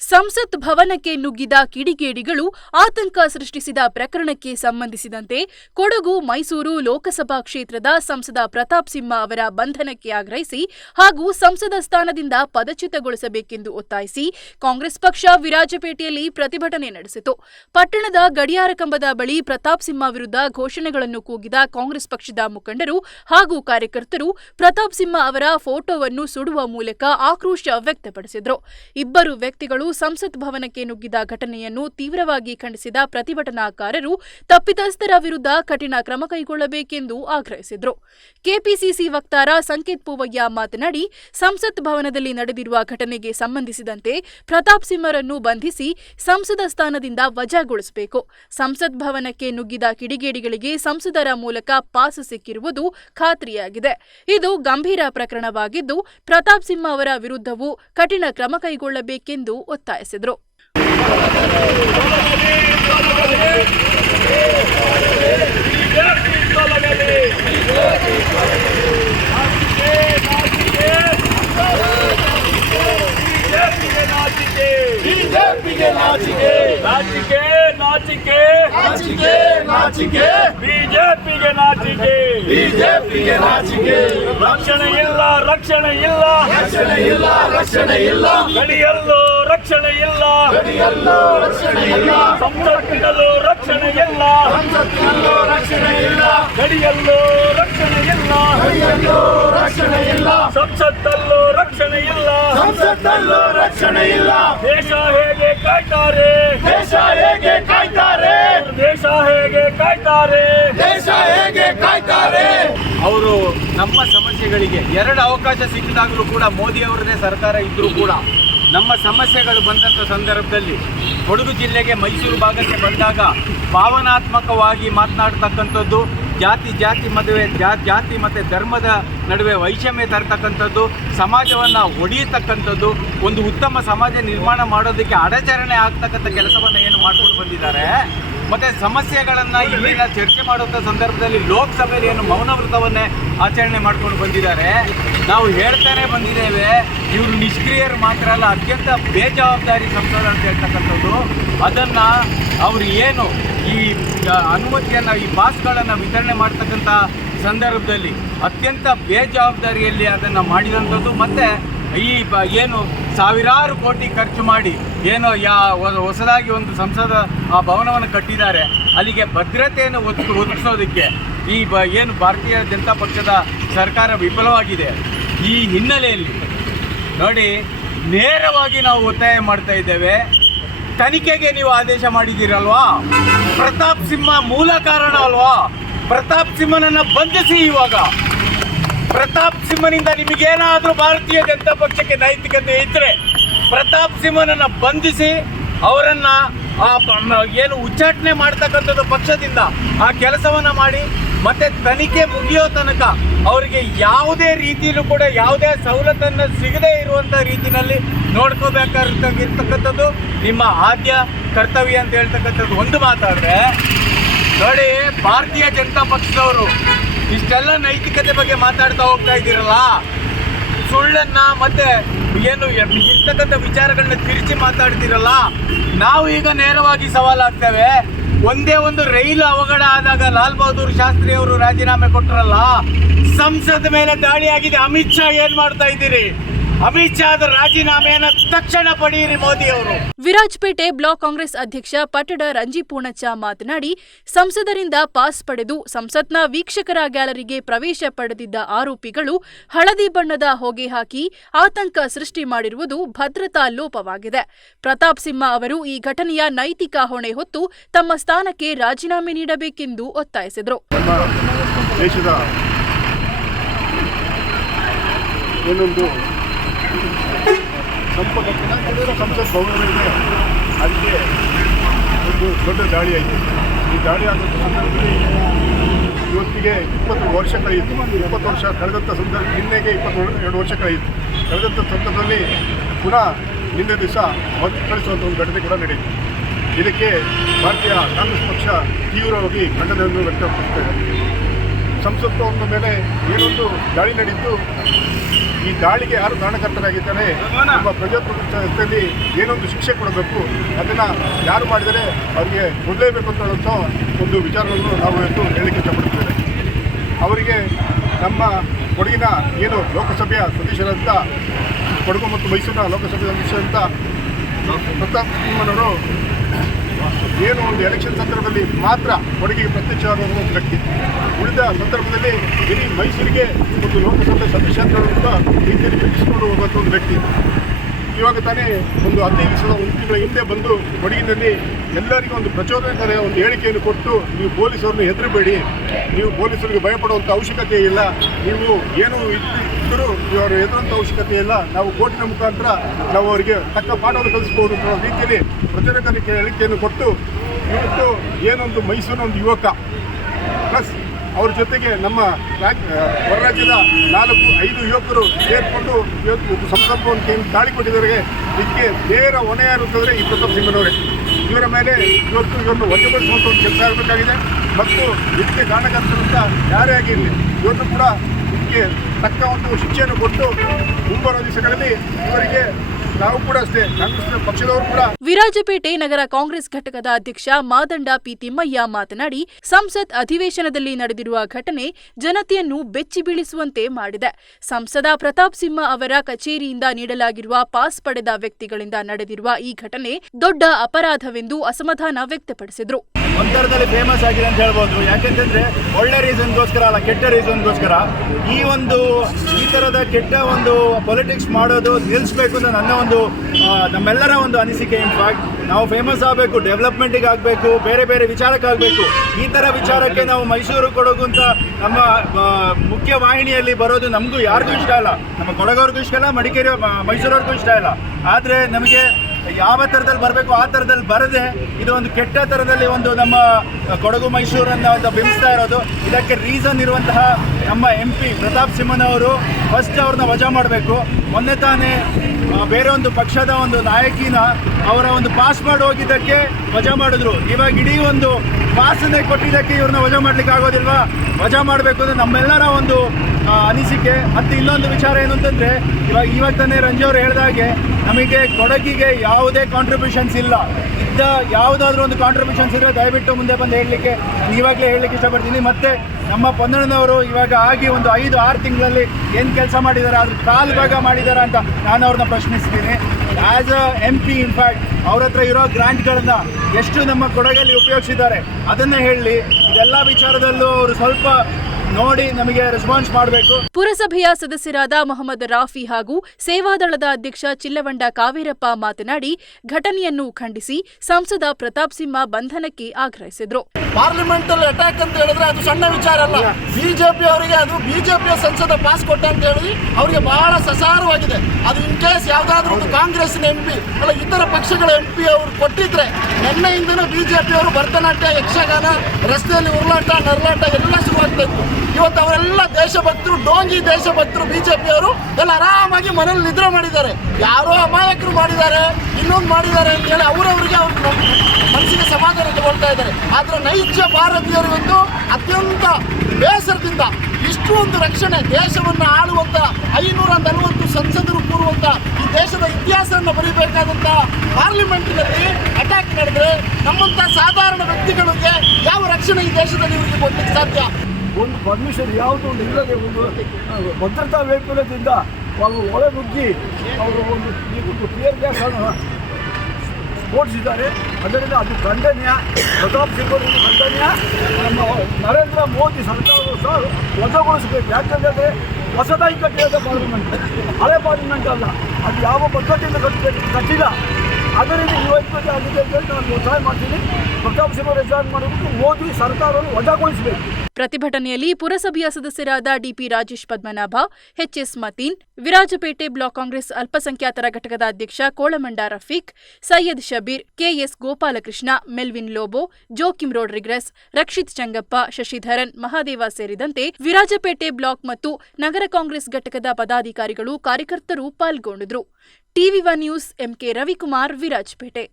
ಸಂಸತ್ ಭವನಕ್ಕೆ ನುಗ್ಗಿದ ಕಿಡಿಗೇಡಿಗಳು ಆತಂಕ ಸೃಷ್ಟಿಸಿದ ಪ್ರಕರಣಕ್ಕೆ ಸಂಬಂಧಿಸಿದಂತೆ ಕೊಡಗು, ಮೈಸೂರು ಲೋಕಸಭಾ ಕ್ಷೇತ್ರದ ಸಂಸದ ಪ್ರತಾಪ್ ಸಿಂಹ ಅವರ ಬಂಧನಕ್ಕೆ ಆಗ್ರಹಿಸಿ ಹಾಗೂ ಸಂಸದ ಸ್ಥಾನದಿಂದ ಪದಚ್ಯುತಗೊಳಿಸಬೇಕೆಂದು ಒತ್ತಾಯಿಸಿ ಕಾಂಗ್ರೆಸ್ ಪಕ್ಷ ವಿರಾಜಪೇಟೆಯಲ್ಲಿ ಪ್ರತಿಭಟನೆ ನಡೆಸಿತು. ಪಟ್ಟಣದ ಗಡಿಯಾರ ಕಂಬದ ಬಳಿ ಪ್ರತಾಪ್ ಸಿಂಹ ವಿರುದ್ಧ ಘೋಷಣೆಗಳನ್ನು ಕೂಗಿದ ಕಾಂಗ್ರೆಸ್ ಪಕ್ಷದ ಮುಖಂಡರು ಹಾಗೂ ಕಾರ್ಯಕರ್ತರು ಪ್ರತಾಪ್ ಸಿಂಹ ಅವರ ಫೋಟೋವನ್ನು ಸುಡುವ ಮೂಲಕ ಆಕ್ರೋಶ ವ್ಯಕ್ತಪಡಿಸಿದರು. ಇಬ್ಬರು ವ್ಯಕ್ತಿಗಳು ಸಂಸತ್ ಭವನಕ್ಕೆ ನುಗ್ಗಿದ ಘಟನೆಯನ್ನು ತೀವ್ರವಾಗಿ ಖಂಡಿಸಿದ ಪ್ರತಿಭಟನಾಕಾರರು ತಪ್ಪಿತಸ್ಥರ ವಿರುದ್ಧ ಕಠಿಣ ಕ್ರಮ ಕೈಗೊಳ್ಳಬೇಕೆಂದು ಆಗ್ರಹಿಸಿದರು. ಕೆಪಿಸಿಸಿ ವಕ್ತಾರ ಸಂಕೇತ್ ಪೂವಯ್ಯ ಮಾತನಾಡಿ, ಸಂಸತ್ ಭವನದಲ್ಲಿ ನಡೆದಿರುವ ಘಟನೆಗೆ ಸಂಬಂಧಿಸಿದಂತೆ ಪ್ರತಾಪ್ ಸಿಂಹರನ್ನು ಬಂಧಿಸಿ ಸಂಸದ ಸ್ಥಾನದಿಂದ ವಜಾಗೊಳಿಸಬೇಕು. ಸಂಸತ್ ಭವನಕ್ಕೆ ನುಗ್ಗಿದ ಕಿಡಿಗೇಡಿಗಳಿಗೆ ಸಂಸದರ ಮೂಲಕ ಪಾಸ್ ಸಿಕ್ಕಿರುವುದು ಖಾತ್ರಿಯಾಗಿದೆ. ಇದು ಗಂಭೀರ ಪ್ರಕರಣವಾಗಿದ್ದು, ಪ್ರತಾಪ್ ಸಿಂಹ ಅವರ ವಿರುದ್ಧವೂ ಕಠಿಣ ಕ್ರಮ ಕೈಗೊಳ್ಳಬೇಕೆಂದು ಒತ್ತಾಯಿಸಿದರು ಬಿಜೆಪಿಗೆ ನಾಚಿಕೆ. ನಾಚಿಕೆ ನಾಚಿಕೆ. ನಾಚಿಕೆ ನಾಚಿಕೆ. ಬಿಜೆಪಿಗೆ ನಾಚಿಕೆ. ಬಿಜೆಪಿಗೆ ನಾಚಿಕೆ. ರಕ್ಷಣೆ ಇಲ್ಲ ರಕ್ಷಣೆ ಇಲ್ಲ. ರಕ್ಷಣೆ ಇಲ್ಲ ರಕ್ಷಣೆ ಇಲ್ಲ. ಗಡಿಯಲ್ಲೂ ರಕ್ಷಣೆ ಇಲ್ಲ ಗಡಿಯಲ್ಲೂ ರಕ್ಷಣೆ ಇಲ್ಲ ಸಂಸತ್ತಿನಲ್ಲೂ ರಕ್ಷಣೆ ಇಲ್ಲ ಸಂಸತ್ತಿನಲ್ಲೂ ರಕ್ಷಣೆ ಇಲ್ಲ ಗಡಿಯಲ್ಲೂ ರಕ್ಷಣೆ ಇಲ್ಲ ಗಡಿಯಲ್ಲೂ ರಕ್ಷಣೆ ಇಲ್ಲ ಸಂಸತ್ತಲ್ಲೂ ರಕ್ಷಣೆ ಇಲ್ಲ ಸಂಸತ್ತಲ್ಲೂ ರಕ್ಷಣೆ ಇಲ್ಲ ದೇಶ ಹೇಗೆ ಕಾಯ್ತಾರೆ? ದೇಶ ಹೇಗೆ ಕಾಯ್ತಾರೆ? ದೇಶ ಹೇಗೆ ಕಾಯ್ತಾರೆ? ದೇಶ ಹೇಗೆ ಕಾಯ್ತಾರೆ? ಅವರು ನಮ್ಮ ಸಮಸ್ಯೆಗಳಿಗೆ ಎರಡು ಅವಕಾಶ ಸಿಕ್ಕಿದಾಗಲೂ ಕೂಡ ಮೋದಿ ಅವರದೇ ಸರ್ಕಾರ ಇದ್ದರೂ ಕೂಡ ನಮ್ಮ ಸಮಸ್ಯೆಗಳು ಬಂದಂಥ ಸಂದರ್ಭದಲ್ಲಿ ಕೊಡಗು ಜಿಲ್ಲೆಗೆ ಮೈಸೂರು ಭಾಗಕ್ಕೆ ಬಂದಾಗ ಭಾವನಾತ್ಮಕವಾಗಿ ಮಾತನಾಡ್ತಕ್ಕಂಥದ್ದು, ಜಾತಿ ಜಾತಿ ಮದುವೆ, ಜಾ, ಜಾತಿ ಮತ್ತು ಧರ್ಮದ ನಡುವೆ ವೈಷಮ್ಯ ತರ್ತಕ್ಕಂಥದ್ದು, ಸಮಾಜವನ್ನು ಒಡೆಯತಕ್ಕಂಥದ್ದು, ಒಂದು ಉತ್ತಮ ಸಮಾಜ ನಿರ್ಮಾಣ ಮಾಡೋದಕ್ಕೆ ಅಡಚರಣೆ ಆಗ್ತಕ್ಕಂಥ ಕೆಲಸವನ್ನು ಏನು ಮಾಡ್ಕೊಂಡು ಬಂದಿದ್ದಾರೆ. ಮತ್ತು ಸಮಸ್ಯೆಗಳನ್ನು ಇಲ್ಲಿನ ಚರ್ಚೆ ಮಾಡುವಂಥ ಸಂದರ್ಭದಲ್ಲಿ ಲೋಕಸಭೆಯಲ್ಲಿ ಏನು ಮೌನ ವ್ರತವನ್ನೇ ಆಚರಣೆ ಮಾಡ್ಕೊಂಡು ಬಂದಿದ್ದಾರೆ. ನಾವು ಹೇಳ್ತಾನೆ ಬಂದಿದ್ದೇವೆ ಇವರು ನಿಷ್ಕ್ರಿಯರು ಮಾತ್ರ ಅಲ್ಲ, ಅತ್ಯಂತ ಬೇಜವಾಬ್ದಾರಿ ಸಂಸದ ಅಂತ ಹೇಳ್ತಕ್ಕಂಥದ್ದು. ಅದನ್ನು ಅವರು ಏನು ಈ ಅನುಮತಿಯನ್ನು, ಈ ಪಾಸ್ಗಳನ್ನು ವಿತರಣೆ ಮಾಡ್ತಕ್ಕಂಥ ಸಂದರ್ಭದಲ್ಲಿ ಅತ್ಯಂತ ಬೇಜವಾಬ್ದಾರಿಯಲ್ಲಿ ಅದನ್ನು ಮಾಡಿದಂಥದ್ದು ಮತ್ತು ಈ ಏನು ಸಾವಿರಾರು ಕೋಟಿ ಖರ್ಚು ಮಾಡಿ ಏನು ಯಾ ಹೊಸದಾಗಿ ಒಂದು ಸಂಸದ ಆ ಭವನವನ್ನು ಕಟ್ಟಿದ್ದಾರೆ. ಅಲ್ಲಿಗೆ ಭದ್ರತೆಯನ್ನು ಒತ್ತು ಒದಗಿಸೋದಕ್ಕೆ ಈ ಬ, ಏನು ಭಾರತೀಯ ಜನತಾ ಪಕ್ಷದ ಸರ್ಕಾರ ವಿಫಲವಾಗಿದೆ. ಈ ಹಿನ್ನೆಲೆಯಲ್ಲಿ ನೋಡಿ, ನೇರವಾಗಿ ನಾವು ಒತ್ತಾಯ ಮಾಡ್ತಾ ಇದ್ದೇವೆ. ತನಿಖೆಗೆ ನೀವು ಆದೇಶ ಮಾಡಿದ್ದೀರಲ್ವಾ? ಪ್ರತಾಪ್ ಸಿಂಹ ಮೂಲ ಕಾರಣ ಅಲ್ವಾ? ಪ್ರತಾಪ್ ಸಿಂಹನನ್ನ ಬಂಧಿಸಿ ಇವಾಗ. ಪ್ರತಾಪ್ ಸಿಂಹನಿಂದ ನಿಮಗೇನಾದರೂ ಭಾರತೀಯ ಜನತಾ ಪಕ್ಷಕ್ಕೆ ನೈತಿಕತೆ ಇದ್ರೆ, ಪ್ರತಾಪ್ ಸಿಂಹನನ್ನ ಬಂಧಿಸಿ ಅವರನ್ನ ಏನು ಉಚ್ಚಾಟನೆ ಮಾಡ್ತಕ್ಕಂಥದ್ದು ಪಕ್ಷದಿಂದ ಆ ಕೆಲಸವನ್ನ ಮಾಡಿ ಮತ್ತೆ ತನಿಖೆ ಮುಗಿಯೋ ತನಕ ಅವರಿಗೆ ಯಾವುದೇ ರೀತಿಯಲ್ಲೂ ಕೂಡ ಯಾವುದೇ ಸವಲತ್ತನ್ನು ಸಿಗದೇ ಇರುವಂತ ರೀತಿಯಲ್ಲಿ ನೋಡ್ಕೋಬೇಕಾಗಿರ್ತಕ್ಕಂಥದ್ದು ನಿಮ್ಮ ಆದ್ಯ ಕರ್ತವ್ಯ ಅಂತ ಹೇಳ್ತಕ್ಕಂಥದ್ದು. ಒಂದು ಮಾತಾಡಿದ್ರೆ ನೋಡಿ, ಭಾರತೀಯ ಜನತಾ ಪಕ್ಷದವರು ಇಷ್ಟೆಲ್ಲ ನೈತಿಕತೆ ಬಗ್ಗೆ ಮಾತಾಡ್ತಾ ಹೋಗ್ತಾ ಇದ್ದೀರಲ್ಲ? ಸುಳ್ಳನ್ನ ಮತ್ತೆ ಏನು ಇರ್ತಕ್ಕಂಥ ವಿಚಾರಗಳನ್ನ ತಿರುಚಿ ಮಾತಾಡ್ತಿರಲ್ಲ? ನಾವು ಈಗ ನೇರವಾಗಿ ಸವಾಲಾಗ್ತೇವೆ. ಒಂದೇ ಒಂದು ರೈಲು ಅವಘಡ ಆದಾಗ ಲಾಲ್ ಬಹದ್ದೂರ್ ಶಾಸ್ತ್ರಿ ಅವರು ರಾಜೀನಾಮೆ ಕೊಟ್ಟರಲ್ಲ ಸಂಸತ್ ಮೇಲೆ ದಾಳಿ ಅಮಿತ್ ಶಾ ಏನ್ ಮಾಡ್ತಾ ಇದ್ದೀರಿ? ರಾಜೀನಾಮೆಯನ್ನ ತಕ್ಷಣ ಪಡೆಯಿರಿ ಮೋದಿ ಅವರು ವಿರಾಜಪೇಟೆ ಬ್ಲಾಕ್ ಕಾಂಗ್ರೆಸ್ ಅಧ್ಯಕ್ಷ ಪಟ್ಟಡ ರಂಜಿ ಪೂರ್ಣಚ್ಚ ಮಾತನಾಡಿ ಸಂಸದರಿಂದ ಪಾಸ್ ಪಡೆದು ಸಂಸತ್ನ ವೀಕ್ಷಕರ ಗ್ಯಾಲರಿಗೆ ಪ್ರವೇಶ ಪಡೆದಿದ್ದ ಆರೋಪಿಗಳು ಹಳದಿ ಬಣ್ಣದ ಹೊಗೆ ಹಾಕಿ ಆತಂಕ ಸೃಷ್ಟಿ ಮಾಡಿರುವುದು ಭದ್ರತಾ ಲೋಪವಾಗಿದೆ. ಪ್ರತಾಪ್ ಸಿಂಹ ಅವರು ಈ ಘಟನೆಯ ನೈತಿಕ ಹೊಣೆ ಹೊತ್ತು ತಮ್ಮ ಸ್ಥಾನಕ್ಕೆ ರಾಜೀನಾಮೆ ನೀಡಬೇಕೆಂದು ಒತ್ತಾಯಿಸಿದರು. ಏನೊಂದು ಸಂಪದ ಸಂಸತ್ ಭವನವಿದೆ ಅದಕ್ಕೆ ಒಂದು ದೊಡ್ಡ ದಾಳಿ ಆಯಿತು. ಈ ದಾಳಿ ಆದಂಥ ಸಂದರ್ಭದಲ್ಲಿ ಇವತ್ತಿಗೆ ಇಪ್ಪತ್ತು ವರ್ಷ ಕಳೆಯಿತು. ಇಪ್ಪತ್ತು ವರ್ಷ ಕಳೆದಂಥ ಸಂದರ್ಭ, ನಿನ್ನೆಗೆ ಇಪ್ಪತ್ತು ಎರಡು ವರ್ಷ ಕಳೆಯಿತು. ಕಳೆದಂಥ ಸಂದರ್ಭದಲ್ಲಿ ಪುನಃ ನಿನ್ನೆ ದಿವಸ ಹೊತ್ತು ಕಳಿಸುವಂಥ ಒಂದು ಘಟನೆ ಕೂಡ ನಡೆಯಿತು. ಇದಕ್ಕೆ ಭಾರತೀಯ ಕಾಂಗ್ರೆಸ್ ಪಕ್ಷ ತೀವ್ರವಾಗಿ ಖಂಡನೆಯನ್ನು ವ್ಯಕ್ತಪಡಿಸ್ತೇವೆ ಸಂಸತ್ ಭವನದ ಮೇಲೆ ಏನೊಂದು ದಾಳಿ ನಡೀತು ಈ ದಾಳಿಗೆ ಯಾರು ಕಾರಣಕರ್ತರಾಗಿದ್ದಾರೆ ನಮ್ಮ ಪ್ರಜಾಪ್ರಭುತ್ವದಲ್ಲಿ ಏನೊಂದು ಶಿಕ್ಷೆ ಕೊಡಬೇಕು, ಅದನ್ನು ಯಾರು ಮಾಡಿದರೆ ಅವರಿಗೆ ಕೊಡಲೇಬೇಕು ಅಂತ ಹೇಳುವಂಥ ಒಂದು ವಿಚಾರವನ್ನು ನಾವು ಇವತ್ತು ಹೇಳಲಿಕ್ಕೆ ಇಷ್ಟಪಡ್ತೇವೆ ಅವರಿಗೆ ನಮ್ಮ ಕೊಡಗಿನ ಏನು ಲೋಕಸಭೆಯ ಸದಸ್ಯರಂತ ಕೊಡಗು ಮತ್ತು ಮೈಸೂರಿನ ಲೋಕಸಭೆಯ ಸದಸ್ಯರಂತ ಪ್ರತಾಪ್ ಸಿಂಹನವರು ಏನು ಒಂದು ಎಲೆಕ್ಷನ್ ಸಂದರ್ಭದಲ್ಲಿ ಮಾತ್ರ ಕೊಡಗಿಗೆ ಪ್ರತ್ಯಕ್ಷವಾದ ಒಂದು ವ್ಯಕ್ತಿ. ಉಳಿದ ಸಂದರ್ಭದಲ್ಲಿ ಇಡೀ ಮೈಸೂರಿಗೆ ಒಂದು ಲೋಕಸಭೆ ಸದಸ್ಯ ಕೂಡ ರೀತಿಯಲ್ಲಿ ಬಿಟ್ಟಿಸಿಕೊಂಡು ಹೋಗುವಂಥ ಒಂದು ವ್ಯಕ್ತಿ. ಇವಾಗ ತಾನೇ ಒಂದು ಹದಿನೈದು ದಿವಸದ ಒಂದು ತಿಂಗಳ ಹಿಂದೆ ಬಂದು ಕೊಡಗಿನಲ್ಲಿ ಎಲ್ಲರಿಗೂ ಒಂದು ಪ್ರಚೋದನೆ ಒಂದು ಹೇಳಿಕೆಯನ್ನು ಕೊಟ್ಟು ನೀವು ಪೊಲೀಸರನ್ನು ಹೆದರಬೇಡಿ. ನೀವು ಪೊಲೀಸರಿಗೆ ಭಯಪಡುವಂಥ ಅವಶ್ಯಕತೆ ಇಲ್ಲ. ನೀವು ಏನು ಇದ್- ಇದ್ದರೂ ಇವರು ಹೆದರುವಂಥ ಅವಶ್ಯಕತೆ ಇಲ್ಲ. ನಾವು ಕೋರ್ಟಿನ ಮುಖಾಂತರ ನಾವು ಅವರಿಗೆ ತಕ್ಕ ಪಾಠವನ್ನು ಕಲಿಸ್ಬೋದು ಅನ್ನೋ ರೀತಿಯಲ್ಲಿ ಪ್ರಚೋದನಕಾರಿ ಹೇಳಿಕೆಯನ್ನು ಕೊಟ್ಟು, ಇವತ್ತು ಏನೊಂದು ಮೈಸೂರಿನ ಒಂದು ಯುವಕ, ಪ್ಲಸ್ ಅವ್ರ ಜೊತೆಗೆ ನಮ್ಮ ರಾಜ್ ಹೊರ ರಾಜ್ಯದ ನಾಲ್ಕು, ಐದು ಯುವಕರು ಸೇರಿಕೊಂಡು ಇವತ್ತು ತಾಳಿ ಕೊಟ್ಟಿದವರಿಗೆ ಇದಕ್ಕೆ ನೇರ ಹೊಣೆ ಯಾರು ಅಂತಂದರೆ ಈ ಪ್ರತಾಪ್ ಸಿಂಹನವರೇ. ಇವರ ಮೇಲೆ ಇವತ್ತು ಇವರನ್ನು ವಜಗೊಳಿಸುವಂಥ ಒಂದು ಕೆಲಸ ಆಗಬೇಕಾಗಿದೆ. ಮತ್ತು ಇದಕ್ಕೆ ಕಾರಣಕರ್ತರಂತ ಯಾರೇ ಆಗಿರಲಿ ಇವತ್ತು ಕೂಡ ಇದಕ್ಕೆ ತಕ್ಕ ಒಂದು ಶಿಕ್ಷೆಯನ್ನು ಕೊಟ್ಟು ಮುಂಬರುವ ದಿವಸಗಳಲ್ಲಿ ಇವರಿಗೆ ನಾವು ಕೂಡ ಅಷ್ಟೇ ಪಕ್ಷದವರು ಕೂಡ. ವಿರಾಜಪೇಟೆ ನಗರ ಕಾಂಗ್ರೆಸ್ ಘಟಕದ ಅಧ್ಯಕ್ಷ ಮಾದಂಡ ಪಿ ತಿಮ್ಮಯ್ಯ ಮಾತನಾಡಿ, ಸಂಸತ್ ಅಧಿವೇಶನದಲ್ಲಿ ನಡೆದಿರುವ ಘಟನೆ ಜನತೆಯನ್ನು ಬೆಚ್ಚಿ ಬೀಳಿಸುವಂತೆ ಮಾಡಿದೆ. ಸಂಸದ ಪ್ರತಾಪ್ ಸಿಂಹ ಅವರ ಕಚೇರಿಯಿಂದ ನೀಡಲಾಗಿರುವ ಪಾಸ್ ಪಡೆದ ವ್ಯಕ್ತಿಗಳಿಂದ ನಡೆದಿರುವ ಈ ಘಟನೆ ದೊಡ್ಡ ಅಪರಾಧವೆಂದು ಅಸಮಾಧಾನ ವ್ಯಕ್ತಪಡಿಸಿದರು. ಒಂಥರದಲ್ಲಿ ಫೇಮಸ್ ಆಗಿದೆ ಅಂತ ಹೇಳ್ಬೋದು. ಯಾಕೆಂತಂದ್ರೆ ಒಳ್ಳೆ ರೀಸನ್ಗೋಸ್ಕರ ಅಲ್ಲ, ಕೆಟ್ಟ ರೀಸನ್ಗೋಸ್ಕರ ಈ ಒಂದು, ಈ ಥರದ ಕೆಟ್ಟ ಒಂದು ಪೊಲಿಟಿಕ್ಸ್ ಮಾಡೋದು ನಿಲ್ಲಿಸ್ಬೇಕು ಅಂತ ನನ್ನ ಒಂದು ನಮ್ಮೆಲ್ಲರ ಒಂದು ಅನಿಸಿಕೆ ಇನ್ಫ್ಯಾಕ್ಟ್ ನಾವು ಫೇಮಸ್ ಆಗಬೇಕು ಡೆವಲಪ್ಮೆಂಟಿಗೆ ಆಗಬೇಕು, ಬೇರೆ ಬೇರೆ ವಿಚಾರಕ್ಕೆ ಆಗಬೇಕು. ಈ ಥರ ವಿಚಾರಕ್ಕೆ ನಾವು ಮೈಸೂರು ಕೊಡಗು ಅಂತ ನಮ್ಮ ಮುಖ್ಯ ವಾಹಿನಿಯಲ್ಲಿ ಬರೋದು ನಮಗೂ ಯಾರಿಗೂ ಇಷ್ಟ ಇಲ್ಲ. ನಮ್ಮ ಕೊಡಗವ್ರಿಗೂ ಇಷ್ಟ ಇಲ್ಲ, ಮಡಿಕೇರಿ, ಮೈಸೂರವ್ರಿಗೂ ಇಷ್ಟ ಇಲ್ಲ. ಆದರೆ ನಮಗೆ ಯಾವ ಥರದಲ್ಲಿ ಬರಬೇಕು ಆ ಥರದಲ್ಲಿ ಬರದೆ ಇದು ಒಂದು ಕೆಟ್ಟ ಥರದಲ್ಲಿ ಒಂದು ನಮ್ಮ ಕೊಡಗು ಮೈಸೂರನ್ನು ಒಂದು ಬಿಂಬಿಸ್ತಾ ಇರೋದು. ಇದಕ್ಕೆ ರೀಸನ್ ಇರುವಂತಹ ನಮ್ಮ ಎಂ ಪಿ ಪ್ರತಾಪ್ ಸಿಂಹನವರು ಫಸ್ಟ್ ಅವ್ರನ್ನ ವಜಾ ಮಾಡಬೇಕು. ಮೊನ್ನೆ ತಾನೇ ಬೇರೆ ಒಂದು ಪಕ್ಷದ ಒಂದು ನಾಯಕಿನ ಅವರ ಒಂದು ಪಾಸ್ ಮಾಡಿ ಹೋಗಿದ್ದಕ್ಕೆ ವಜಾ ಮಾಡಿದ್ರು. ಇವಾಗ ಇಡೀ ಒಂದು ಪಾಸನ್ನೇ ಕೊಟ್ಟಿದ್ದಕ್ಕೆ ಇವ್ರನ್ನ ವಜಾ ಮಾಡ್ಲಿಕ್ಕೆ ಆಗೋದಿಲ್ವಾ? ವಜಾ ಮಾಡಬೇಕು ಅಂದ್ರೆ ನಮ್ಮೆಲ್ಲರ ಒಂದು ಅನಿಸಿಕೆ. ಮತ್ತು ಇನ್ನೊಂದು ವಿಚಾರ ಏನು ಅಂತಂದರೆ, ಇವಾಗ ಇವಾಗ ತಾನೇ ರಂಜು ಅವರು ಹೇಳಿದಾಗೆ ನಮಗೆ ಕೊಡಗಿಗೆ ಯಾವುದೇ ಕಾಂಟ್ರಿಬ್ಯೂಷನ್ಸ್ ಇಲ್ಲ. ಇದ್ದ ಯಾವುದಾದ್ರೂ ಒಂದು ಕಾಂಟ್ರಿಬ್ಯೂಷನ್ಸ್ ಇದ್ದರೆ ದಯವಿಟ್ಟು ಮುಂದೆ ಬಂದು ಹೇಳಲಿಕ್ಕೆ ಇವಾಗಲೇ ಹೇಳಲಿಕ್ಕೆ ಇಷ್ಟಪಡ್ತೀನಿ. ಮತ್ತು ನಮ್ಮ ಪೊನ್ನಣ್ಣನವರು ಇವಾಗ ಆಗಿ ಒಂದು ಐದು, ಆರು ತಿಂಗಳಲ್ಲಿ ಏನು ಕೆಲಸ ಮಾಡಿದ್ದಾರೆ ಅದ್ರ ಕಾಲು ಭಾಗ ಮಾಡಿದ್ದಾರೆ ಅಂತ ನಾನು ಅವ್ರನ್ನ ಪ್ರಶ್ನಿಸ್ತೀನಿ. As a M P in fact ಅವ್ರ ಹತ್ರ ಇರೋ ಗ್ರ್ಯಾಂಟ್ಗಳನ್ನು ಎಷ್ಟು ನಮ್ಮ ಕೊಡಗಲ್ಲಿ ಉಪಯೋಗಿಸಿದ್ದಾರೆ, ಅದನ್ನು ಹೇಳಲಿ ಇದೆಲ್ಲ ವಿಚಾರದಲ್ಲೂ ಅವರು ಸ್ವಲ್ಪ ನೋಡಿ ನಮಗೆ ರೆಸ್ಪಾನ್ಸ್ ಮಾಡಬೇಕು. ಪುರಸಭೆಯ ಸದಸ್ಯರಾದ ಮೊಹಮ್ಮದ್ ರಾಫಿ ಹಾಗೂ ಸೇವಾದಳದ ಅಧ್ಯಕ್ಷ ಚಿಲ್ಲವಂಡ ಕಾವೇರಪ್ಪ ಮಾತನಾಡಿ ಘಟನೆಯನ್ನು ಖಂಡಿಸಿ ಸಂಸದ ಪ್ರತಾಪ್ ಸಿಂಹ ಬಂಧನಕ್ಕೆ ಆಗ್ರಹಿಸಿದ್ರು. ಪಾರ್ಲಿಮೆಂಟ್ ಅಲ್ಲಿ ಅಟ್ಯಾಕ್ ಅಂತ ಹೇಳಿದ್ರೆ ಅದು ಸಣ್ಣ ವಿಚಾರ ಅಲ್ಲ. ಬಿಜೆಪಿ ಅವರಿಗೆ ಅದು ಬಿಜೆಪಿಯ ಸಂಸದ ಪಾಸ್ ಕೊಟ್ಟ ಅಂತ ಹೇಳಿ ಅವರಿಗೆ ಬಹಳ ಸಸಾರವಾಗಿದೆ. ಅದು ಇನ್ ಕೇಸ್ ಯಾವ್ದಾದ್ರು ಕಾಂಗ್ರೆಸ್ ಕಾಂಗ್ರೆಸ್ನ ಎಂ ಪಿ ಅಲ್ಲ ಇತರ ಪಕ್ಷಗಳ ಎಂ ಪಿ ಅವರು ಕೊಟ್ಟಿದ್ರೆ ನಿನ್ನೆಯಿಂದನೂ ಬಿಜೆಪಿ ಅವರು ಭರತನಾಟ್ಯ, ಯಕ್ಷಗಾನ, ರಸ್ತೆಯಲ್ಲಿ ಉರುಳಾಟ, ನರಳಾಟ ಎಲ್ಲ ಶುರುವಾಗ್ತಾ ಇವತ್ತು ಅವರೆಲ್ಲ ದೇಶಭಕ್ತರು, ಡೋಂಗಿ ದೇಶಭಕ್ತರು ಬಿಜೆಪಿ ಅವರು ಎಲ್ಲ ಆರಾಮಾಗಿ ಮನೇಲಿ ನಿದ್ರೆ ಮಾಡಿದ್ದಾರೆ. ಯಾರೋ ಅಮಾಯಕರು ಮಾಡಿದ್ದಾರೆ, ಇನ್ನೊಂದು ಮಾಡಿದ್ದಾರೆ ಅಂತ ಹೇಳಿ ಅವರವರಿಗೆ ಅವ್ರ ಮನಸ್ಸಿಗೆ ಸಮಾಧಾನ ತಗೊಳ್ತಾ ಇದ್ದಾರೆ. ಆದರೆ ನೈಜ ಭಾರತೀಯರು ಇವತ್ತು ಅತ್ಯಂತ ಬೇಸರದಿಂದ ಇಷ್ಟು ಒಂದು ರಕ್ಷಣೆ ದೇಶವನ್ನು ಆಳುವಂತ ಐನೂರ ನಲವತ್ತು ಸಂಸದರು ಕೂರುವಂತ ಈ ದೇಶದ ಇತಿಹಾಸವನ್ನು ಬರೀಬೇಕಾದಂತ ಪಾರ್ಲಿಮೆಂಟ್ನಲ್ಲಿ ಅಟ್ಯಾಕ್ ನಡೆದ್ರೆ ನಮ್ಮಂತ ಸಾಧಾರಣ ವ್ಯಕ್ತಿಗಳಿಗೆ ಯಾವ ರಕ್ಷಣೆ ಈ ದೇಶದಲ್ಲಿ ಇವರಿಗೆ ಕೊಡ್ಲಿಕ್ಕೆ ಸಾಧ್ಯ? ಒಂದು ಪರ್ಮಿಷನ್ ಯಾವುದೂ ಒಂದು ಇಲ್ಲದೆ ಒಂದು ಭದ್ರತಾ ವೈಫಲ್ಯದಿಂದ ಅವರು ಒಳ ನುಗ್ಗಿ ಅವರು ಒಂದು ಈ ಒಂದು ಕ್ಲಿಯರ್ ಗ್ಯಾಸ್ ಸ್ಫೋಟಿಸಿದ್ದಾರೆ ಅದರಿಂದ ಅದು ಖಂಡನೀಯ. ಪ್ರತಾಪ್ ಸಿಂಗ್ ಅವರು ಖಂಡನೀಯ. ನಮ್ಮ ನರೇಂದ್ರ ಮೋದಿ ಸರ್ಕಾರವು ಸಹ ವಜಗೊಳಿಸಬೇಕು ಯಾಕಂದರೆ ಹೊಸದಾಗಿ ಕಟ್ಟಿರೋದ ಪಾರ್ಲಿಮೆಂಟ್ ಹಳೆ ಪಾರ್ಲಿಮೆಂಟ್ ಅಲ್ಲ. ಅದು ಯಾವ ಪದ್ಧತಿಯಿಂದ ಕಟ್ಟಬೇಕು ಕಟ್ಟಿಲ್ಲ. ಅದರಿಂದ ಇವತ್ತು ಆಗಿದೆ ಅಂತ ಹೇಳಿ ನಾನು ಒತ್ತಾಯ ಮಾಡ್ತೀನಿ. ಪ್ರತಾಪ್ ಸಿಂಗ್ ರಿಸೈನ್ ಮಾಡಬೇಕು ಮೋದಿ ಸರ್ಕಾರವನ್ನು ವಜಾಗೊಳಿಸಬೇಕು. ಪ್ರತಿಭಟನೆಯಲ್ಲಿ ಪುರಸಭೆಯ ಸದಸ್ಯರಾದ D P Rajesh Padmanabha, H S Mateen, Virajpet block Congress ಅಲ್ಪಸಂಖ್ಯಾತರ ಘಟಕದ ಅಧ್ಯಕ್ಷ Kolamanda Rafeeq, Syed Shabir, K S Gopalakrishna, Melvin Lobo, Joachim Rodrigues, Rakshith Changappa, Shashidharan, Mahadeva ಸೇರಿದಂತೆ ವಿರಾಜಪೇಟೆ ಬ್ಲಾಕ್ ಮತ್ತು ನಗರ ಕಾಂಗ್ರೆಸ್ ಘಟಕದ ಪದಾಧಿಕಾರಿಗಳು ಕಾರ್ಯಕರ್ತರು ಪಾಲ್ಗೊಂಡಿದ್ರು TV one news M K Ravikumar, Virajpet.